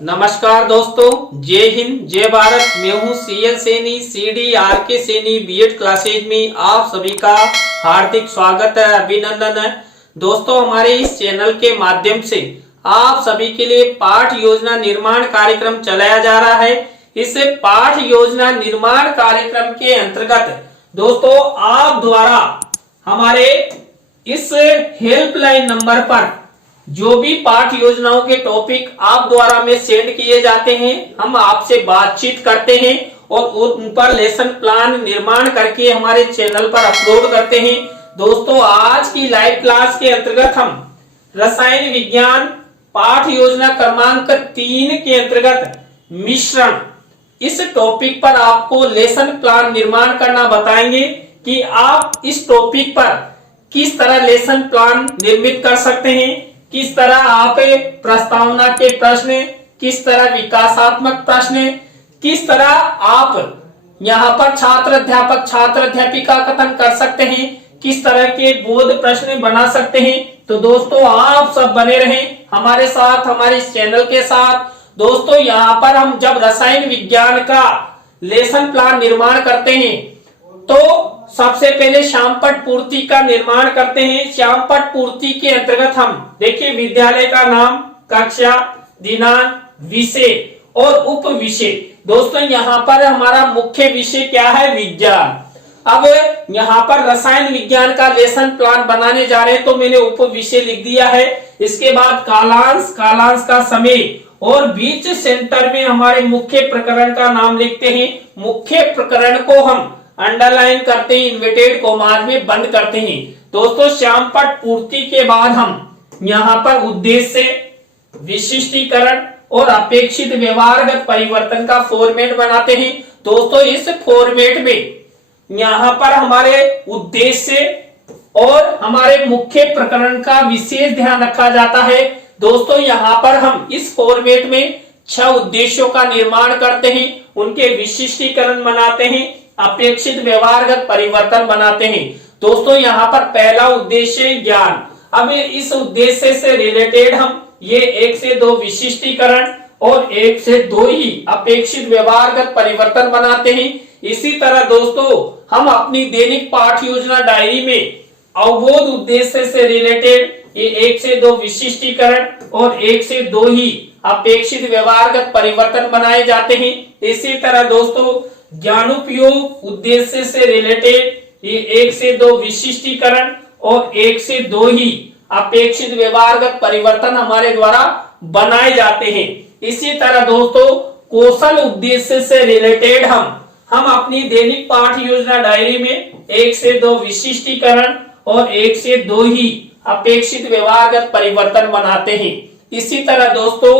नमस्कार दोस्तों, जय हिंद जय भारत। मैं हूं CL Saini, CD RK Saini BEd classes में आप सभी का हार्दिक स्वागत है, अभिनंदन है। दोस्तों, हमारे इस चैनल के माध्यम से आप सभी के लिए पाठ योजना निर्माण कार्यक्रम चलाया जा रहा है। इस पाठ योजना निर्माण कार्यक्रम के अंतर्गत दोस्तों आप द्वारा हमारे इस हेल्पलाइन नंबर पर जो भी पाठ योजनाओं के टॉपिक आप द्वारा में सेंड किए जाते हैं, हम आपसे बातचीत करते हैं और उन पर लेसन प्लान निर्माण करके हमारे चैनल पर अपलोड करते हैं। दोस्तों, आज की लाइव क्लास के अंतर्गत हम रसायन विज्ञान पाठ योजना क्रमांक 3 के अंतर्गत मिश्रण इस टॉपिक पर आपको लेसन प्लान निर्माण करना बताएंगे कि आप इस टॉपिक पर किस तरह लेसन प्लान निर्मित कर सकते हैं, किस तरह आप प्रस्तावना के प्रश्न, किस तरह विकासात्मक प्रश्न, किस तरह आप यहाँ पर छात्र अध्यापक छात्र अध्यापिका कथन कर सकते हैं, किस तरह के बोध प्रश्न बना सकते हैं। तो दोस्तों, आप सब बने रहें हमारे साथ, हमारे इस चैनल के साथ। दोस्तों, यहाँ पर हम जब रसायन विज्ञान का लेसन प्लान निर्माण करते हैं तो सबसे पहले श्यामपट्ट पूर्ति का निर्माण करते हैं। श्यामपट्ट पूर्ति के अंतर्गत हम देखिए विद्यालय का नाम, कक्षा, दिनांक, विषय और उप विषय। दोस्तों, यहाँ पर हमारा मुख्य विषय क्या है? विज्ञान। अब यहाँ पर रसायन विज्ञान का लेसन प्लान बनाने जा रहे हैं तो मैंने उप विषय लिख दिया है। इसके बाद कालांश, कालांश का समय और बीच सेंटर में हमारे मुख्य प्रकरण का नाम लिखते हैं। मुख्य प्रकरण को हम अंडरलाइन करते हैं, इन्वर्टेड कॉमास में बंद करते हैं। दोस्तों, श्यामपट्ट पूर्ति के बाद हम यहाँ पर उद्देश्य, विशिष्टीकरण और अपेक्षित व्यवहारगत परिवर्तन का फॉर्मेट बनाते हैं। दोस्तों, इस फॉर्मेट में यहाँ पर हमारे उद्देश्य और हमारे मुख्य प्रकरण का विशेष ध्यान रखा जाता है। दोस्तों, यहाँ पर हम इस फॉर्मेट में 6 उद्देश्यों का निर्माण करते हैं, उनके विशिष्टीकरण बनाते हैं, अपेक्षित व्यवहारगत परिवर्तन बनाते हैं। दोस्तों, यहाँ पर पहला उद्देश्य ज्ञान। अब इस उद्देश्य से रिलेटेड हम ये 1 से 2 विशिष्टीकरण और 1 से 2 ही अपेक्षित व्यवहारगत परिवर्तन बनाते हैं। इसी तरह दोस्तों, हम अपनी दैनिक पाठ योजना डायरी में अवबोध उद्देश्य से रिलेटेड ये 1 से 2 विशिष्टीकरण और 1 से 2 ही अपेक्षित व्यवहारगत परिवर्तन बनाए जाते हैं। इसी तरह दोस्तों, ज्ञानोपयोग उद्देश्य से रिलेटेड ये 1 से 2 विशिष्टीकरण और 1 से 2 ही अपेक्षित व्यवहारगत परिवर्तन हमारे द्वारा बनाए जाते हैं। इसी तरह दोस्तों, कौशल उद्देश्य से रिलेटेड हम अपनी दैनिक पाठ योजना डायरी में 1 से 2 विशिष्टीकरण और 1 से 2 ही अपेक्षित व्यवहारगत परिवर्तन बनाते हैं। इसी तरह दोस्तों,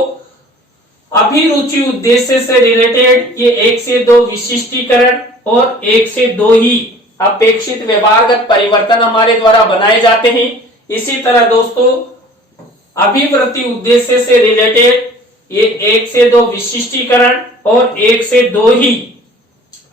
अभिरुचि उद्देश्य से रिलेटेड ये 1 से 2 विशिष्टीकरण और 1 से 2 ही अपेक्षित व्यवहारगत परिवर्तन हमारे द्वारा बनाए जाते हैं। इसी तरह दोस्तों, अभिवृत्ति उद्देश्य से रिलेटेड ये 1 से 2 विशिष्टीकरण और 1 से 2 ही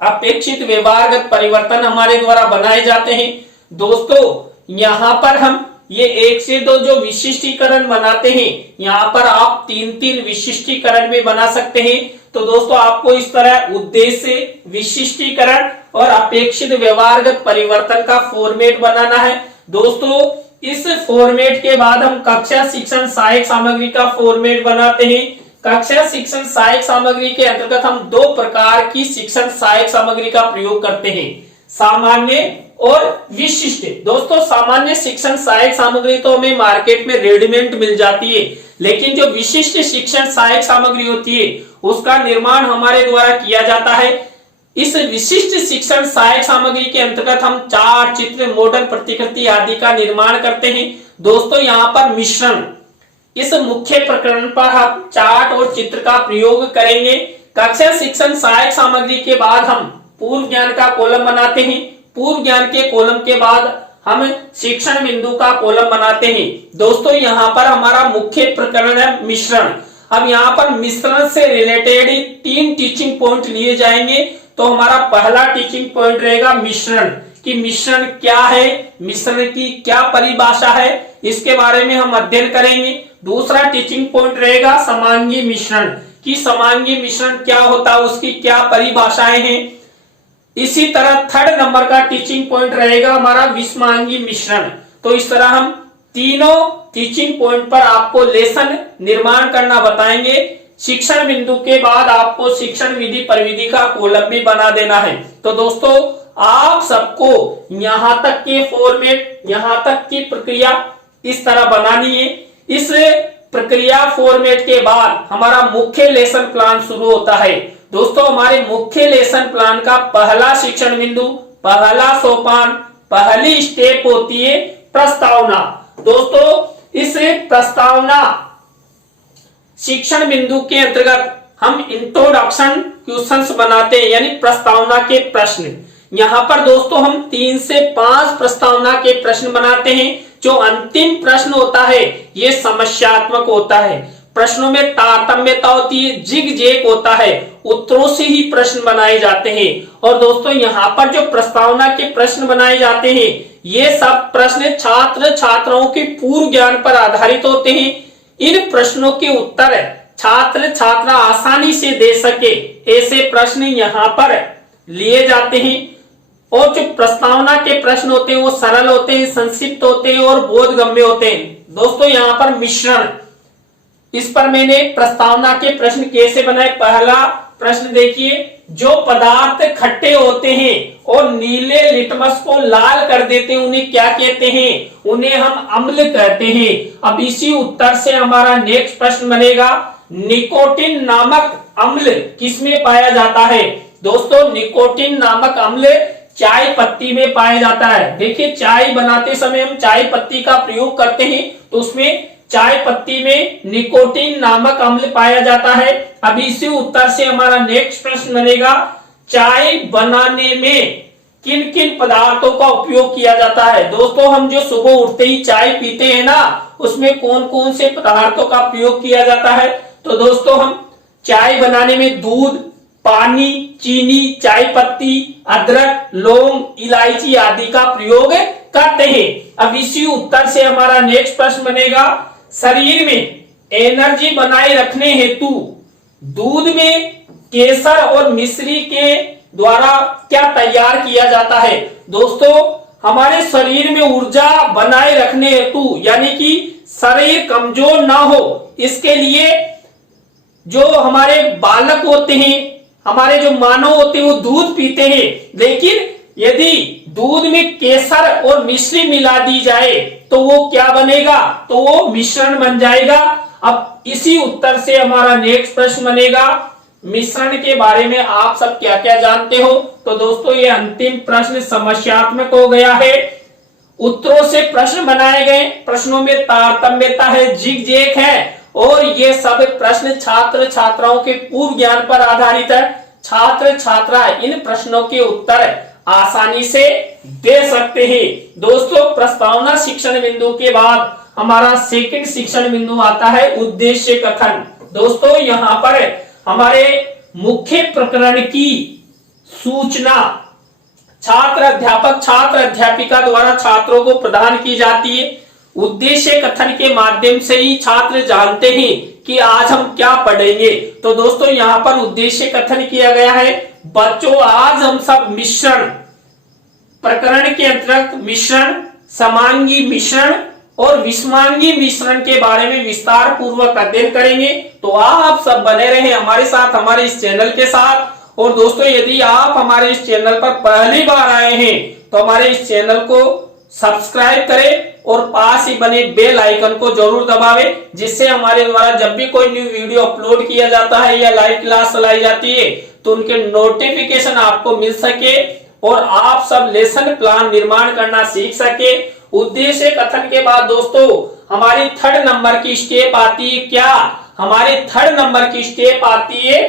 अपेक्षित व्यवहारगत परिवर्तन हमारे द्वारा बनाए जाते हैं। दोस्तों, यहाँ पर हम ये 1 से 2 जो विशिष्टीकरण बनाते हैं, यहाँ पर आप 3-3 विशिष्टीकरण में बना सकते हैं। तो दोस्तों, आपको इस तरह उद्देश्य, विशिष्टीकरण और अपेक्षित व्यवहारगत परिवर्तन का फॉर्मेट बनाना है। दोस्तों, इस फॉर्मेट के बाद हम कक्षा शिक्षण सहायक सामग्री का फॉर्मेट बनाते हैं। कक्षा शिक्षण सहायक सामग्री के अंतर्गत हम 2 प्रकार की शिक्षण सहायक सामग्री का प्रयोग करते हैं, सामान्य और विशिष्ट। दोस्तों, सामान्य शिक्षण सहायक सामग्री तो हमें मार्केट में रेडीमेड मिल जाती है, लेकिन जो विशिष्ट शिक्षण सहायक सामग्री होती है उसका निर्माण हमारे द्वारा किया जाता है। इस विशिष्ट शिक्षण सहायक सामग्री के अंतर्गत हम चार्ट, चित्र, मॉडल, प्रतिकृति आदि का निर्माण करते हैं। दोस्तों, यहाँ पर मिश्रण इस मुख्य प्रकरण पर हम चार्ट और चित्र का प्रयोग करेंगे। कक्षा शिक्षण सहायक सामग्री के बाद हम पूर्व ज्ञान का कॉलम बनाते हैं। पूर्व ज्ञान के कॉलम के बाद हम शिक्षण बिंदु का कॉलम बनाते हैं। दोस्तों, यहाँ पर हमारा मुख्य प्रकरण है मिश्रण। अब यहाँ पर मिश्रण से रिलेटेड 3 टीचिंग पॉइंट लिए जाएंगे। तो हमारा पहला टीचिंग पॉइंट रहेगा मिश्रण, कि मिश्रण क्या है, मिश्रण की क्या परिभाषा है, इसके बारे में हम अध्ययन करेंगे। दूसरा टीचिंग पॉइंट रहेगा समांगी मिश्रण, कि समांगी मिश्रण क्या होता है, उसकी क्या परिभाषाएं हैं। इसी तरह थर्ड नंबर का टीचिंग पॉइंट रहेगा हमारा विषमांगी मिश्रण। तो इस तरह हम तीनों टीचिंग पॉइंट पर आपको लेसन निर्माण करना बताएंगे। शिक्षण बिंदु के बाद आपको शिक्षण विधि परिविधि का कॉलम भी बना देना है। तो दोस्तों आप सबको यहां तक के फॉर्मेट, यहां तक की प्रक्रिया इस तरह बनानी है। इस प्रक्रिया फॉर्मेट के बाद हमारा मुख्य लेसन प्लान शुरू होता है। दोस्तों हमारे मुख्य लेसन प्लान का पहला शिक्षण बिंदु, पहला सोपान, पहली स्टेप होती है प्रस्तावना। दोस्तों इस प्रस्तावना शिक्षण बिंदु के अंतर्गत हम इंट्रोडक्शन क्वेश्चंस बनाते हैं, यानी प्रस्तावना के प्रश्न। यहां पर दोस्तों हम 3 से 5 प्रस्तावना के प्रश्न बनाते हैं। जो अंतिम प्रश्न होता है ये समस्यात्मक होता है, प्रश्नों में तारतम्यता होती है, जिग जैग होता है, उत्तरों से ही प्रश्न बनाए जाते हैं। और दोस्तों यहाँ पर जो प्रस्तावना के प्रश्न बनाए जाते हैं ये सब प्रश्न छात्र छात्राओं के पूर्व ज्ञान पर आधारित होते हैं। इन प्रश्नों के उत्तर छात्र छात्रा आसानी से दे सके ऐसे प्रश्न यहाँ पर लिए जाते हैं। और जो प्रस्तावना के प्रश्न होते हैं वो सरल होते हैं, संक्षिप्त होते हैं और बोधगम्य होते हैं। दोस्तों यहाँ पर मिश्रण, इस पर मैंने प्रस्तावना के प्रश्न कैसे बनाए। पहला प्रश्न देखिए, जो पदार्थ खट्टे होते हैं और नीले लिटमस को लाल कर देते हैं उन्हें क्या कहते हैं? उन्हें हम अम्ल कहते हैं। अब इसी उत्तर से हमारा नेक्स्ट प्रश्न बनेगा, निकोटिन नामक अम्ल किसमें पाया जाता है? दोस्तों निकोटिन नामक अम्ल चाय पत्ती में पाया जाता है। देखिए चाय बनाते समय हम चाय पत्ती का प्रयोग करते हैं तो उसमें चाय पत्ती में निकोटिन नामक अम्ल पाया जाता है। अब इसी उत्तर से हमारा नेक्स्ट प्रश्न बनेगा, चाय बनाने में किन किन पदार्थों का उपयोग किया जाता है? दोस्तों हम जो सुबह उठते ही चाय पीते हैं ना, उसमें कौन कौन से पदार्थों का प्रयोग किया जाता है? तो दोस्तों हम चाय बनाने में दूध, पानी, चीनी, चाय पत्ती, अदरक, लौंग, इलायची आदि का प्रयोग करते हैं। अब इसी उत्तर से हमारा नेक्स्ट प्रश्न बनेगा, शरीर में एनर्जी बनाए रखने हेतु दूध में केसर और मिश्री के द्वारा क्या तैयार किया जाता है? दोस्तों हमारे शरीर में ऊर्जा बनाए रखने हेतु, यानी कि शरीर कमजोर ना हो इसके लिए जो हमारे बालक होते हैं, हमारे जो मानव होते हैं वो दूध पीते हैं। लेकिन यदि दूध में केसर और मिश्री मिला दी जाए तो वो क्या बनेगा? तो वो मिश्रण बन जाएगा। अब इसी उत्तर से हमारा नेक्स्ट प्रश्न बनेगा, मिश्रण के बारे में आप सब क्या क्या जानते हो? तो दोस्तों ये अंतिम प्रश्न समस्यात्मक हो गया है, उत्तरों से प्रश्न बनाए गए, प्रश्नों में तारतम्यता है, जिग जैग है और ये सब प्रश्न छात्र छात्राओं के पूर्व ज्ञान पर आधारित है। छात्र छात्रा इन प्रश्नों के उत्तर आसानी से दे सकते हैं। दोस्तों प्रस्तावना शिक्षण बिंदु के बाद हमारा सेकंड शिक्षण बिंदु आता है उद्देश्य कथन। दोस्तों यहाँ पर हमारे मुख्य प्रकरण की सूचना छात्र अध्यापिका द्वारा छात्रों को प्रदान की जाती है। उद्देश्य कथन के माध्यम से ही छात्र जानते हैं कि आज हम क्या पढ़ेंगे। तो दोस्तों यहाँ पर उद्देश्य कथन किया गया है, बच्चों आज हम सब मिश्रण प्रकरण के अंतर्गत मिश्रण, समांगी मिश्रण और विषमांगी मिश्रण के बारे में विस्तार पूर्वक अध्ययन करेंगे। तो आप सब बने रहे हमारे साथ, हमारे इस चैनल के साथ। और दोस्तों यदि आप हमारे इस चैनल पर पहली बार आए हैं तो हमारे इस चैनल को सब्सक्राइब करें और पास ही बने बेल आइकन को जरूर दबावें, जिससे हमारे द्वारा जब भी कोई न्यू वीडियो अपलोड किया जाता है या लाइव क्लास चलाई जाती है तो उनके नोटिफिकेशन आपको मिल सके और आप सब लेसन प्लान निर्माण करना सीख सके। उद्देश्य कथन के बाद दोस्तों हमारी थर्ड नंबर की स्टेप आती है क्या? हमारी थर्ड नंबर की स्टेप आती है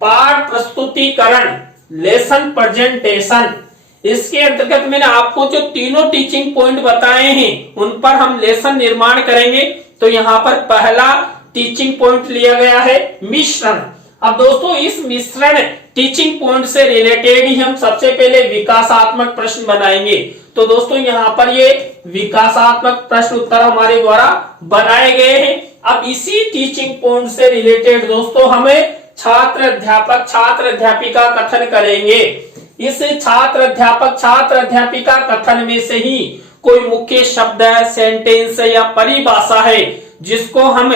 पाठ प्रस्तुतिकरण, लेसन प्रेजेंटेशन। इसके अंतर्गत मैंने आपको जो तीनों टीचिंग पॉइंट बताए हैं उन पर हम लेसन निर्माण करेंगे। तो यहाँ पर पहला टीचिंग पॉइंट लिया गया है मिश्रण। अब दोस्तों इस मिश्रण टीचिंग पॉइंट से रिलेटेड ही हम सबसे पहले विकासात्मक प्रश्न बनाएंगे। तो दोस्तों यहाँ पर ये विकासात्मक प्रश्न उत्तर हमारे द्वारा बनाए गए हैं। अब इसी टीचिंग पॉइंट से रिलेटेड दोस्तों हमें छात्र अध्यापिका कथन करेंगे। इस छात्र अध्यापिका कथन में से ही कोई मुख्य शब्द है, सेंटेंस है या परिभाषा है जिसको हम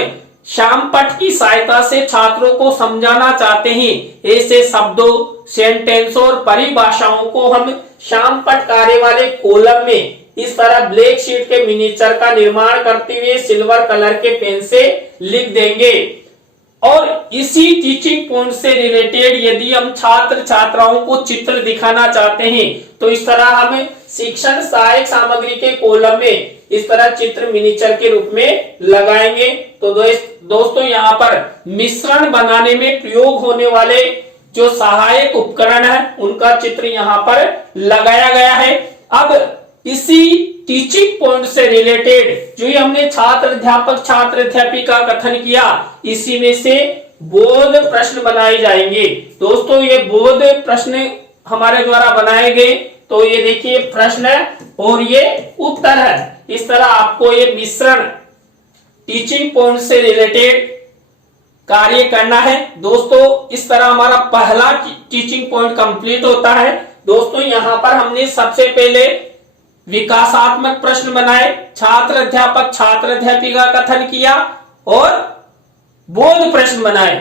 श्यामपट्ट की सहायता से छात्रों को समझाना चाहते हैं। ऐसे शब्दों, सेंटेंस और परिभाषाओं को हम श्यामपट्ट कार्य वाले कॉलम में इस तरह ब्लैक शीट के मिनिएचर का निर्माण करते हुए सिल्वर कलर के पेन से लिख देंगे। और इसी टीचिंग पॉइंट से रिलेटेड यदि हम छात्र छात्राओं को चित्र दिखाना चाहते हैं तो इस तरह हम शिक्षण सहायक सामग्री के कॉलम में इस तरह चित्र मिनिएचर के रूप में लगाएंगे। तो दोस्तों यहाँ पर मिश्रण बनाने में प्रयोग होने वाले जो सहायक उपकरण है उनका चित्र यहाँ पर लगाया गया है। अब इसी टीचिंग पॉइंट से रिलेटेड जो हमने छात्र अध्यापिका कथन किया, इसी में से बोध प्रश्न बनाए जाएंगे। दोस्तों ये बोध प्रश्न हमारे द्वारा बनाए गए, तो ये देखिए प्रश्न है और ये उत्तर है। इस तरह आपको ये मिश्रण टीचिंग पॉइंट से रिलेटेड कार्य करना है। दोस्तों इस तरह हमारा पहला टीचिंग पॉइंट कंप्लीट होता है। दोस्तों यहाँ पर हमने सबसे पहले विकासात्मक प्रश्न बनाए, छात्र अध्यापिका कथन किया और बोध प्रश्न बनाए।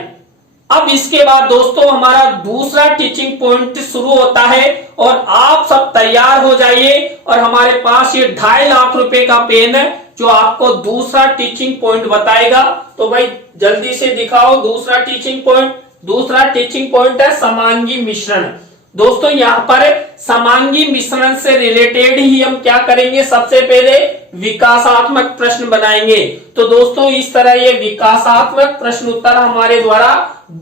अब इसके बाद दोस्तों हमारा दूसरा टीचिंग पॉइंट शुरू होता है और आप सब तैयार हो जाइए और हमारे पास ये 2.5 लाख रुपए का पेन है जो आपको दूसरा टीचिंग पॉइंट बताएगा। तो भाई जल्दी से दिखाओ दूसरा टीचिंग पॉइंट। दूसरा टीचिंग पॉइंट है समांगी मिश्रण। दोस्तों यहाँ पर समांगी मिश्रण से रिलेटेड ही हम क्या करेंगे, सबसे पहले विकासात्मक प्रश्न बनाएंगे। तो दोस्तों इस तरह ये विकासात्मक प्रश्न उत्तर हमारे द्वारा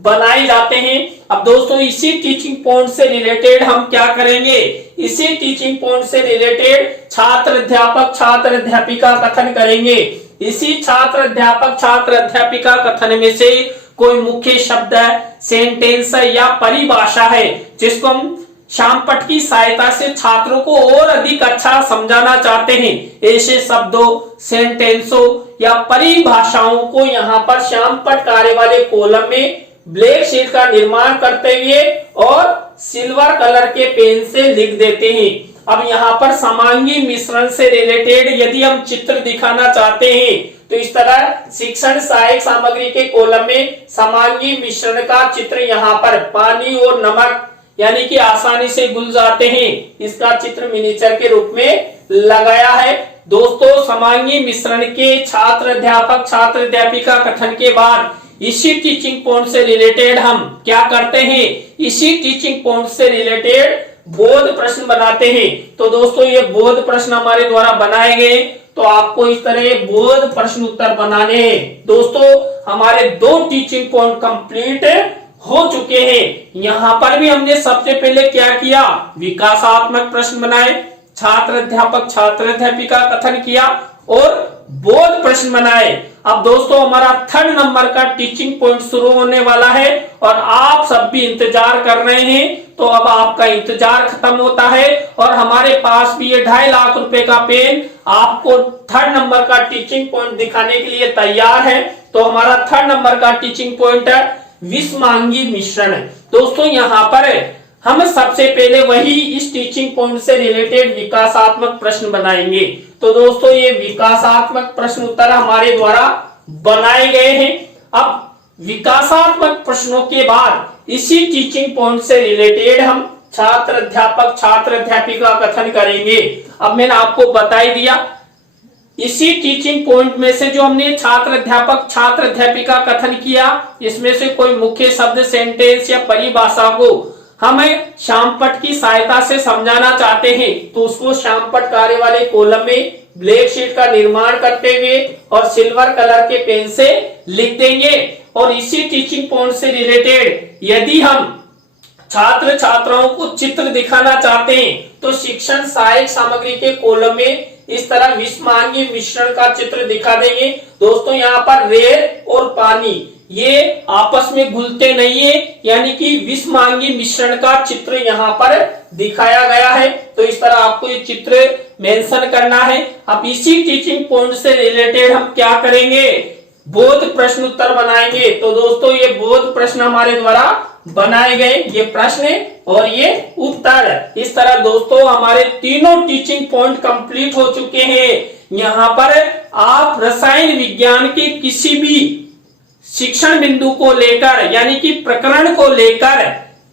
बनाए जाते हैं। अब दोस्तों इसी टीचिंग पॉइंट से रिलेटेड हम क्या करेंगे, इसी टीचिंग पॉइंट से रिलेटेड छात्र अध्यापिका कथन करेंगे। इसी छात्र अध्यापिका कथन में से कोई मुख्य शब्द है, सेंटेंस है या परिभाषा है जिसको हम श्यामपट्ट की सहायता से छात्रों को और अधिक अच्छा समझाना चाहते हैं। ऐसे शब्दों, सेंटेंसों या परिभाषाओं को यहाँ पर श्यामपट्ट कार्य वाले कॉलम में ब्लैक शीट का निर्माण करते हुए और सिल्वर कलर के पेन से लिख देते हैं। अब यहाँ पर समांगी मिश्रण से रिलेटेड यदि हम चित्र दिखाना चाहते हैं तो इस तरह शिक्षण सहायक सामग्री के कॉलम में समांगी मिश्रण का चित्र यहाँ पर पानी और नमक यानी कि आसानी से घुल जाते हैं, इसका चित्र मिनिएचर के रूप में लगाया है। दोस्तों समांगी मिश्रण के छात्र अध्यापिका कथन के बाद इसी टीचिंग पॉइंट से रिलेटेड हम क्या करते हैं, इसी टीचिंग पॉइंट से रिलेटेड बोध प्रश्न बनाते हैं। तो दोस्तों ये बोध प्रश्न हमारे द्वारा बनाए गए, तो आपको इस तरह बोध प्रश्न उत्तर बनाने हैं। दोस्तों हमारे 2 टीचिंग पॉइंट कंप्लीट हो चुके हैं। यहाँ पर भी हमने सबसे पहले क्या किया, विकासात्मक प्रश्न बनाए, छात्र अध्यापिका कथन किया और बोध प्रश्न बनाए। अब दोस्तों हमारा 3rd नंबर का टीचिंग पॉइंट शुरू होने वाला है और आप सब भी इंतजार कर रहे हैं। तो अब आपका इंतजार खत्म होता है और हमारे पास भी ये 2.5 लाख रुपए का पेन आपको 3rd नंबर का टीचिंग पॉइंट दिखाने के लिए तैयार है। तो हमारा 3rd नंबर का टीचिंग पॉइंट है विषमांगी मिश्रण। दोस्तों यहाँ पर हम सबसे पहले वही इस टीचिंग पॉइंट से रिलेटेड विकासात्मक प्रश्न बनाएंगे। तो दोस्तों ये विकासात्मक प्रश्न उत्तर हमारे द्वारा बनाए गए हैं। अब विकासात्मक प्रश्नों के बाद इसी टीचिंग पॉइंट से रिलेटेड हम छात्र अध्यापिका कथन करेंगे। अब मैंने आपको बता ही दिया, इसी टीचिंग पॉइंट में से जो हमने छात्र अध्यापिका कथन किया, इसमें से कोई मुख्य शब्द, सेंटेंस या परिभाषा को हमें श्यामपट्ट की सहायता से समझाना चाहते हैं तो उसको श्यामपट्ट कार्य वाले कॉलम में ब्लैक शीट का निर्माण करते हुए और सिल्वर कलर के पेन से लिख देंगे। और इसी टीचिंग पॉइंट से रिलेटेड यदि हम छात्र छात्राओं को चित्र दिखाना चाहते हैं तो शिक्षण सहायक सामग्री के कॉलम में इस तरह विषमांगी मिश्रण का चित्र दिखा देंगे। दोस्तों यहाँ पर रेत और पानी ये आपस में घुलते नहीं है, यानी कि विषमांगी मिश्रण का चित्र यहाँ पर दिखाया गया है। तो इस तरह आपको ये चित्र मेंशन करना है। अब इसी टीचिंग पॉइंट से रिलेटेड हम क्या करेंगे, बोध प्रश्न उत्तर बनाएंगे। तो दोस्तों ये बोध प्रश्न हमारे द्वारा बनाए गए ये प्रश्न और ये उत्तर। इस तरह दोस्तों हमारे तीनों टीचिंग पॉइंट कंप्लीट हो चुके हैं। यहाँ पर आप रसायन विज्ञान के किसी भी शिक्षण बिंदु को लेकर यानी कि प्रकरण को लेकर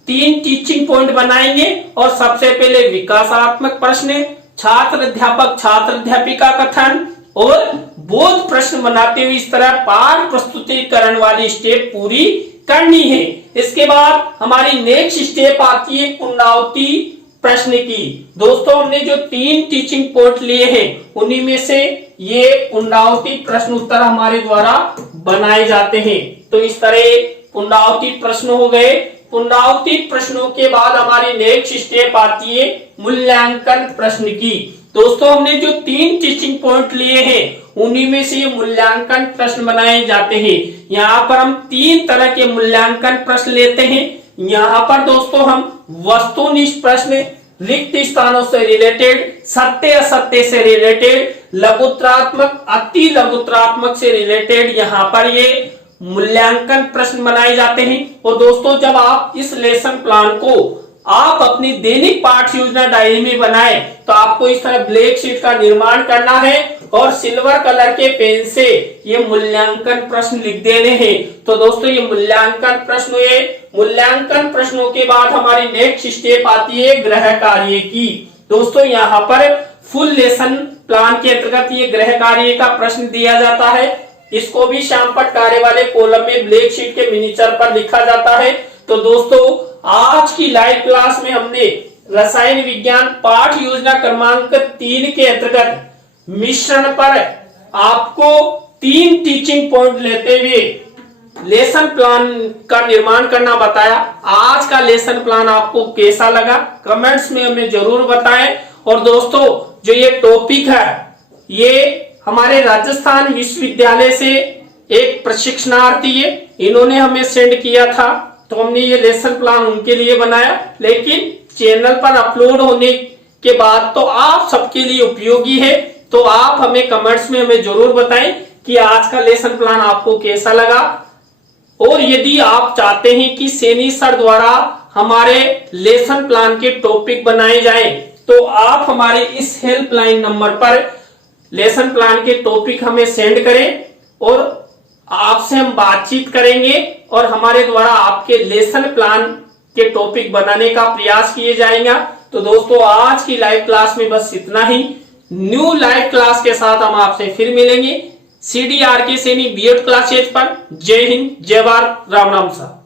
3 टीचिंग पॉइंट बनाएंगे। और सबसे पहले विकासात्मक प्रश्न, छात्र अध्यापक छात्र अध्यापिका कथन और बोध प्रश्न बनाते हुए इस तरह पाठ प्रस्तुतिकरण वाली स्टेप पूरी करनी है। इसके बाद हमारी नेक्स्ट स्टेप आती है पुनरावृत्ति प्रश्न की। दोस्तों हमने जो 3 टीचिंग पॉइंट लिए हैं उन्हीं में से ये पुनरावृत्ति प्रश्न उत्तर हमारे द्वारा बनाए जाते हैं। तो इस तरह पुनरावृत्ति प्रश्न हो गए। पुनरावृत्ति प्रश्नों के बाद हमारी नेक्स्ट स्टेप आती है मूल्यांकन प्रश्न की। दोस्तों हमने जो 3 टीचिंग पॉइंट लिए हैं उन्हीं में से ये मूल्यांकन प्रश्न बनाए जाते हैं। यहाँ पर हम 3 तरह के मूल्यांकन प्रश्न लेते हैं। यहाँ पर दोस्तों हम वस्तुनिष्ठ प्रश्न, रिक्त स्थानों से रिलेटेड, सत्य असत्य से रिलेटेड, लघुत्तरात्मक अति लघुत्तरात्मक से रिलेटेड यहाँ पर ये मूल्यांकन प्रश्न बनाए जाते हैं। और दोस्तों जब आप इस लेसन प्लान को आप अपनी दैनिक पाठ योजना डायरी में बनाए तो आपको इस तरह ब्लैक शीट का निर्माण करना है और सिल्वर कलर के पेन से ये मूल्यांकन प्रश्न लिख देने हैं। तो दोस्तों ये मूल्यांकन प्रश्न हुए। मूल्यांकन प्रश्नों के बाद हमारी नेक्स्ट स्टेप आती है गृह कार्य की। दोस्तों यहाँ पर फुल लेसन प्लान के अंतर्गत ये गृह कार्य का प्रश्न दिया जाता है। इसको भी श्यामपट्ट कार्य वाले कॉलम में ब्लैक शीट के मिनीचर पर लिखा जाता है। तो दोस्तों आज की लाइव क्लास में हमने रसायन विज्ञान पाठ योजना क्रमांक 3 के अंतर्गत मिश्रण पर आपको 3 टीचिंग पॉइंट लेते हुए लेसन प्लान का निर्माण करना बताया। आज का लेसन प्लान आपको कैसा लगा कमेंट्स में हमें जरूर बताएं। और दोस्तों जो ये टॉपिक है ये हमारे राजस्थान विश्वविद्यालय से एक प्रशिक्षणार्थी है, इन्होंने हमें सेंड किया था तो हमने ये लेसन प्लान उनके लिए बनाया। लेकिन चैनल पर अपलोड होने के बाद तो आप सबके लिए उपयोगी है। तो आप हमें कमेंट्स में हमें जरूर बताएं कि आज का लेसन प्लान आपको कैसा लगा। और यदि आप चाहते हैं कि सैनी सर द्वारा हमारे लेसन प्लान के टॉपिक बनाए जाएं तो आप हमारे इस हेल्पलाइन नंबर पर लेसन प्लान के टॉपिक हमें सेंड करें और आपसे हम बातचीत करेंगे और हमारे द्वारा आपके लेसन प्लान के टॉपिक बनाने का प्रयास किए जाएगा। तो दोस्तों आज की लाइव क्लास में बस इतना ही। न्यू लाइव क्लास के साथ हम आपसे फिर मिलेंगे CDRK सैनी B.Ed क्लासेज पर। जय हिंद, जय भारत, राम राम सा।